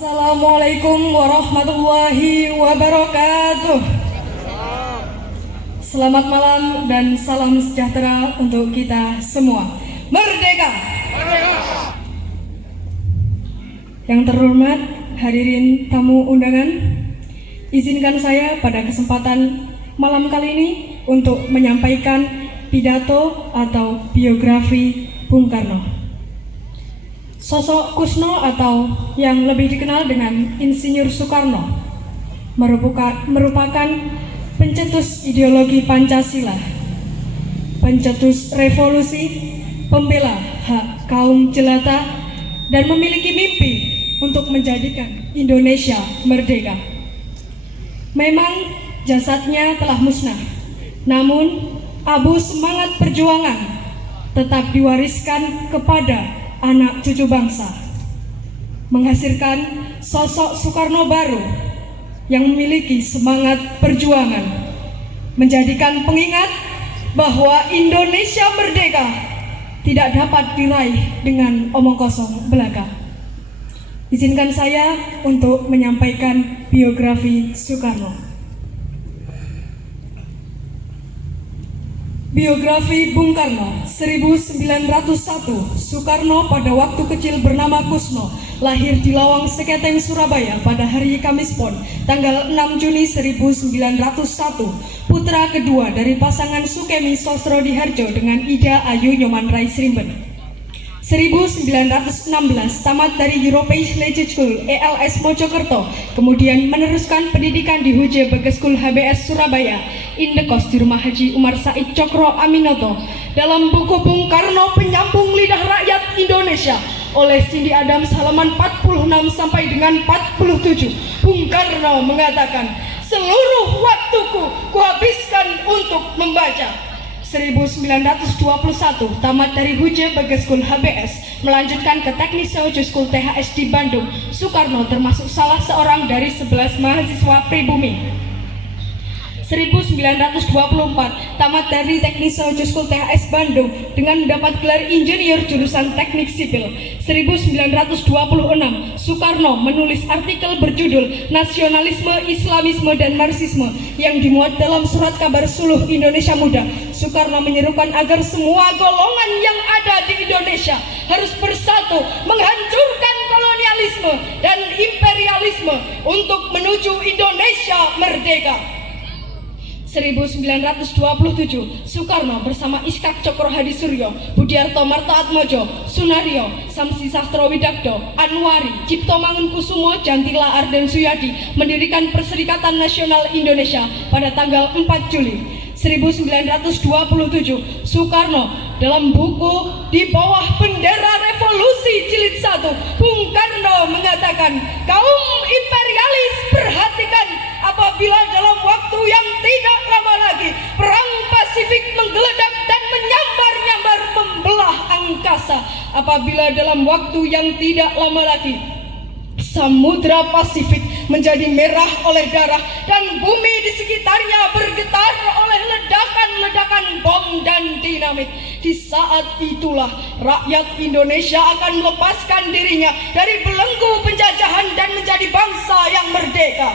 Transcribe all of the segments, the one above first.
Assalamualaikum warahmatullahi wabarakatuh. Selamat malam dan salam sejahtera untuk kita semua. Merdeka! Yang terhormat hadirin tamu undangan, izinkan saya pada kesempatan malam kali ini untuk menyampaikan pidato atau biografi Bung Karno. Sosok Kusno atau yang lebih dikenal dengan Insinyur Soekarno merupakan pencetus ideologi Pancasila, pencetus revolusi, pembela hak kaum jelata, dan memiliki mimpi untuk menjadikan Indonesia merdeka. Memang jasadnya telah musnah, namun abu semangat perjuangan tetap diwariskan kepada anak cucu bangsa, menghasilkan sosok Soekarno baru yang memiliki semangat perjuangan, menjadikan pengingat bahwa Indonesia merdeka tidak dapat diraih dengan omong kosong belaka. Izinkan saya untuk menyampaikan biografi Soekarno. Biografi Bung Karno 1901. Soekarno pada waktu kecil bernama Kusno, lahir di Lawang Seketeng, Surabaya pada hari Kamis Pon, tanggal 6 Juni 1901. Putra kedua dari pasangan Sukemi Sosrodiharjo dengan Ida Ayu Nyoman Rai Srimben. 1916 tamat dari European Legion School ELS Mojokerto, kemudian meneruskan pendidikan di Huje Bagas School HBS Surabaya, indekos di rumah Haji Umar Said Cokro Aminoto. Dalam buku Bung Karno Penyambung Lidah Rakyat Indonesia oleh Cindy Adams halaman 46 sampai dengan 47, Bung Karno mengatakan, seluruh waktuku kuhabiskan untuk membaca. 1921 tamat dari Huje Bagas School HBS, melanjutkan ke Teknik Seojo School THS di Bandung. Soekarno termasuk salah seorang dari 11 mahasiswa pribumi. 1924 tamat dari Teknik Seojo School THS Bandung dengan mendapat gelar insinyur jurusan Teknik Sipil. 1926 Soekarno menulis artikel berjudul Nasionalisme, Islamisme, dan Marxisme yang dimuat dalam surat kabar Suluh Indonesia Muda. Soekarno menyerukan agar semua golongan yang ada di Indonesia harus bersatu menghancurkan kolonialisme dan imperialisme untuk menuju Indonesia merdeka. 1927 Soekarno bersama Iskak Cokro Hadi Suryo, Budiarto Marto Atmojo, Sunario, Samsi Sastro Widakdo, Anwari, Cipto Mangunkusumo, Jantila Arden Suyadi mendirikan Perserikatan Nasional Indonesia pada tanggal 4 Juli 1927. Soekarno dalam buku Di Bawah Bendera Revolusi Jilid 1, Bung Karno mengatakan, kaum imperialis perhatikan apabila dalam waktu yang tidak lama lagi perang Pasifik menggeledak dan menyambar-nyambar membelah angkasa, apabila dalam waktu yang tidak lama lagi Samudra Pasifik menjadi merah oleh darah dan bumi di sekitarnya bergetar oleh ledakan-ledakan bom dan dinamit. Di saat itulah rakyat Indonesia akan melepaskan dirinya dari belenggu penjajahan dan menjadi bangsa yang merdeka.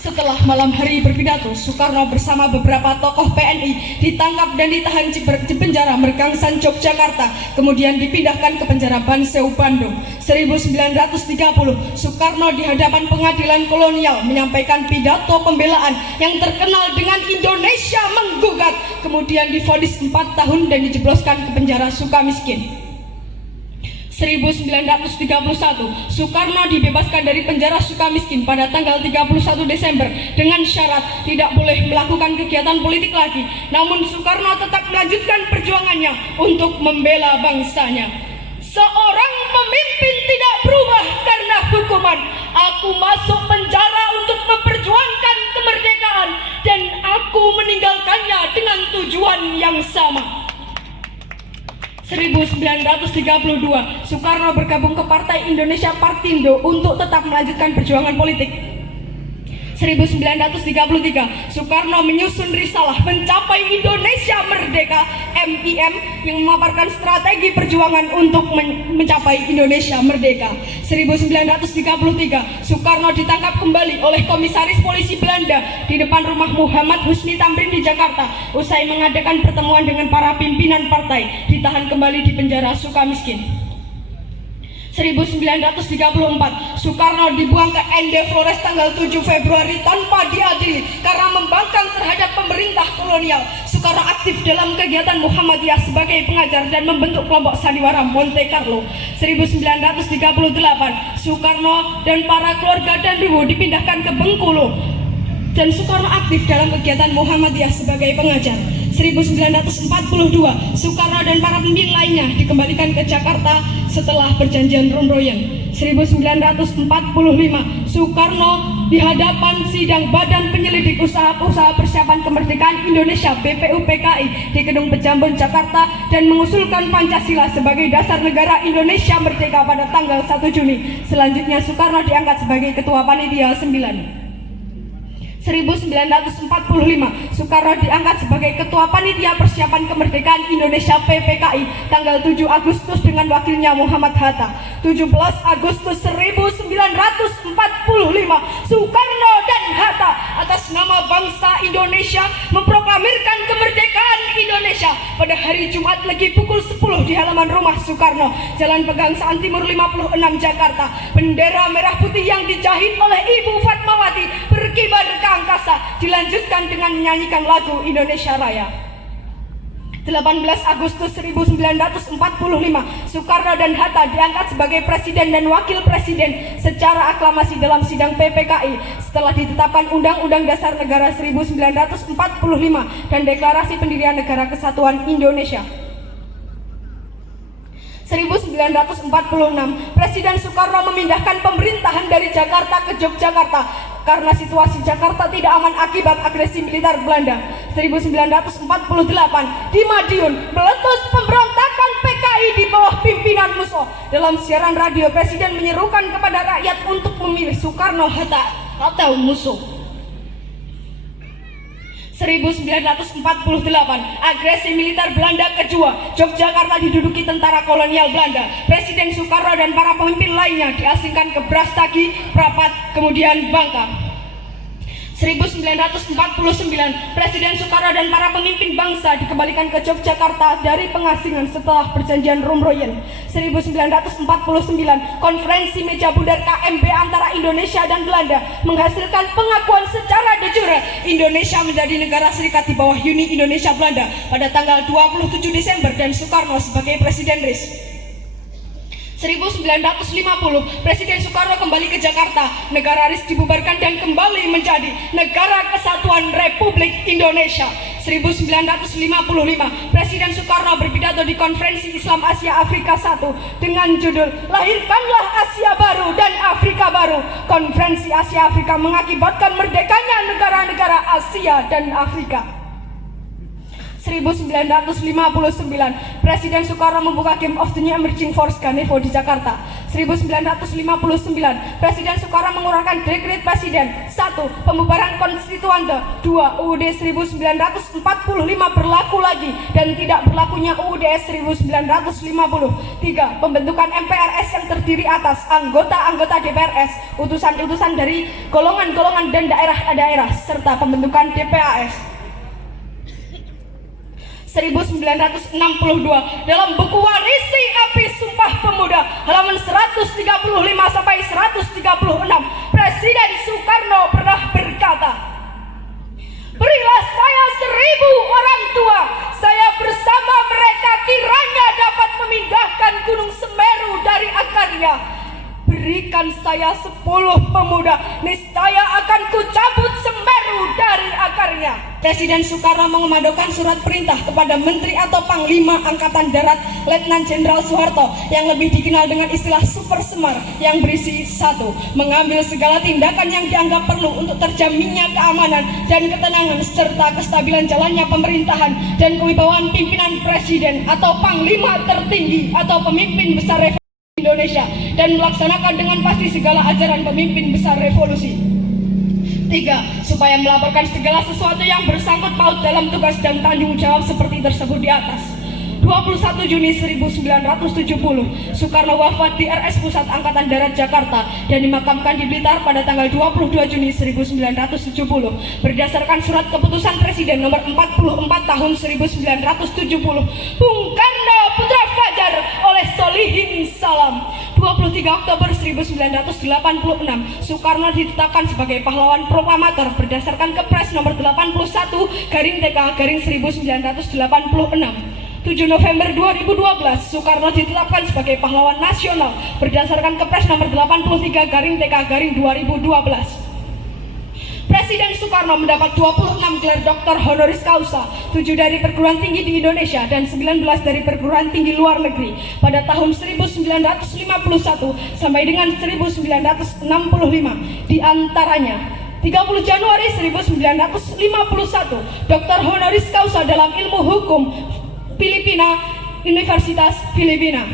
Setelah malam hari berpidato, Soekarno bersama beberapa tokoh PNI ditangkap dan ditahan di penjara Mergangsan Yogyakarta, kemudian dipindahkan ke penjara Banseu Bandung. 1930 Soekarno di hadapan pengadilan kolonial menyampaikan pidato pembelaan yang terkenal dengan Indonesia menggugat, kemudian divonis 4 tahun dan dijebloskan ke penjara Sukamiskin. 1931 Soekarno dibebaskan dari penjara Sukamiskin pada tanggal 31 Desember dengan syarat tidak boleh melakukan kegiatan politik lagi. Namun Soekarno tetap melanjutkan perjuangannya untuk membela bangsanya. Seorang pemimpin tidak berubah karena hukuman. Aku masuk penjara untuk memperjuangkan kemerdekaan dan aku meninggalkannya dengan tujuan yang sama. 1932 Soekarno bergabung ke Partai Indonesia Partindo untuk tetap melanjutkan perjuangan politik. 1933, Soekarno menyusun risalah Mencapai Indonesia Merdeka (MIM) yang memaparkan strategi perjuangan untuk mencapai Indonesia Merdeka. 1933, Soekarno ditangkap kembali oleh komisaris polisi Belanda di depan rumah Muhammad Husni Tamrin di Jakarta. Usai mengadakan pertemuan dengan para pimpinan partai, ditahan kembali di penjara Sukamiskin. 1934, Soekarno dibuang ke Ende Flores tanggal 7 Februari tanpa diadili karena membangkang terhadap pemerintah kolonial. Soekarno aktif dalam kegiatan Muhammadiyah sebagai pengajar dan membentuk kelompok sandiwara Monte Carlo. 1938, Soekarno dan para keluarga dan Riwo dipindahkan ke Bengkulu dan Soekarno aktif dalam kegiatan Muhammadiyah sebagai pengajar. 1942, Soekarno dan para pemimpin lainnya dikembalikan ke Jakarta setelah perjanjian Rumroyen. 1945, Soekarno di hadapan sidang Badan Penyelidik Usaha-Usaha Persiapan Kemerdekaan Indonesia (BPUPKI) di Gedung Pejambon, Jakarta dan mengusulkan Pancasila sebagai dasar negara Indonesia merdeka pada tanggal 1 Juni. Selanjutnya Soekarno diangkat sebagai Ketua Panitia 9. 1945, Soekarno diangkat sebagai Ketua Panitia Persiapan Kemerdekaan Indonesia (PPKI) tanggal 7 Agustus dengan wakilnya Muhammad Hatta. 17 Agustus 1945, Soekarno dan Hatta atas nama bangsa Indonesia memproklamirkan kemerdekaan Indonesia pada hari Jumat Legi pukul 10 di halaman rumah Soekarno, Jalan Pegangsaan Timur 56, Jakarta. Bendera merah putih yang dijahit oleh Ibu Fatmawati berkibar ke angkasa, dilanjutkan dengan menyanyikan lagu Indonesia Raya. 18 Agustus 1945, Soekarno dan Hatta diangkat sebagai Presiden dan Wakil Presiden secara aklamasi dalam sidang PPKI setelah ditetapkan Undang-Undang Dasar Negara 1945 dan Deklarasi Pendirian Negara Kesatuan Indonesia. 1946, Presiden Soekarno memindahkan pemerintahan dari Jakarta ke Yogyakarta karena situasi Jakarta tidak aman akibat agresi militer Belanda. 1948, di Madiun meletus pemberontakan PKI di bawah pimpinan Musso. Dalam siaran radio, Presiden menyerukan kepada rakyat untuk memilih Soekarno-Hatta atau Musso. 1948, agresi militer Belanda kedua, Yogyakarta diduduki tentara kolonial Belanda. Presiden Soekarno dan para pemimpin lainnya diasingkan ke Brastagi, Prapat, kemudian Bangka. 1949, Presiden Soekarno dan para pemimpin bangsa dikembalikan ke Yogyakarta dari pengasingan setelah perjanjian Rumroyen. 1949, konferensi meja bundar KMB antara Indonesia dan Belanda menghasilkan pengakuan secara de jure Indonesia menjadi negara serikat di bawah Uni Indonesia Belanda pada tanggal 27 Desember dan Soekarno sebagai Presiden RIS. 1950, Presiden Soekarno kembali ke Jakarta, negara RIS dibubarkan dan kembali menjadi Negara Kesatuan Republik Indonesia. 1955, Presiden Soekarno berpidato di Konferensi Islam Asia Afrika I dengan judul Lahirkanlah Asia Baru dan Afrika Baru. Konferensi Asia Afrika mengakibatkan merdekanya negara-negara Asia dan Afrika. 1959, Presiden Soekarno membuka Game of the New Emerging Force Ganevo di Jakarta. 1959, Presiden Soekarno mengeluarkan Dekret Presiden 1. Pembubaran Konstituante. 2. UUD 1945 berlaku lagi dan tidak berlakunya UUD 1950. 3. Pembentukan MPRS yang terdiri atas anggota-anggota DPRS, utusan-utusan dari golongan-golongan dan daerah-daerah, serta pembentukan DPAS. 1962, dalam buku Warisi Api Sumpah Pemuda halaman 135 sampai 136, Presiden Soekarno pernah berkata, "Berilah saya 1000 orang tua, saya bersama mereka kiranya dapat memindahkan Gunung Semeru dari akarnya. Berikan saya 10 pemuda, niscaya akan kucabut Semeru dari akarnya." Presiden Soekarno mengomandokan surat perintah kepada Menteri atau Panglima Angkatan Darat Letnan Jenderal Soeharto yang lebih dikenal dengan istilah Super Semar yang berisi 1. Mengambil segala tindakan yang dianggap perlu untuk terjaminnya keamanan dan ketenangan serta kestabilan jalannya pemerintahan dan kewibawaan pimpinan Presiden atau Panglima tertinggi atau pemimpin besar revolusi Indonesia dan melaksanakan dengan pasti segala ajaran pemimpin besar revolusi. 3. Supaya melaporkan segala sesuatu yang bersangkut paut dalam tugas dan tanggung jawab seperti tersebut di atas. 21 Juni 1970, Soekarno wafat di RS Pusat Angkatan Darat Jakarta dan dimakamkan di Blitar pada tanggal 22 Juni 1970 berdasarkan surat keputusan Presiden nomor 44 tahun 1970. Bung Karno Putra Fajar oleh Solihin Salam. 23 Oktober 1986, Soekarno ditetapkan sebagai pahlawan proklamator berdasarkan Kepres nomor 81/TK/1986. 7 November 2012, Soekarno ditetapkan sebagai pahlawan nasional berdasarkan Kepres nomor 83/TK/2012. Presiden Soekarno mendapat 26 gelar doktor honoris causa, 7 dari perguruan tinggi di Indonesia dan 19 dari perguruan tinggi luar negeri pada tahun 1951 sampai dengan 1965. Di antaranya 30 Januari 1951, doktor honoris causa dalam ilmu hukum Filipina, Universitas Filipina.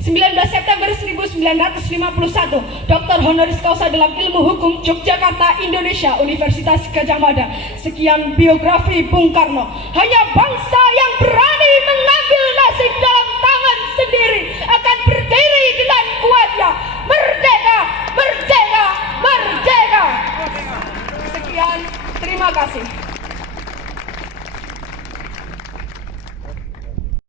19 September 1951, doktor honoris causa dalam ilmu hukum Yogyakarta, Indonesia, Universitas Gadjah Mada. Sekian biografi Bung Karno. Hanya bangsa yang berani mengambil nasib dalam tangan sendiri akan berdiri dengan kuatnya. Merdeka, merdeka, merdeka. Sekian, terima kasih.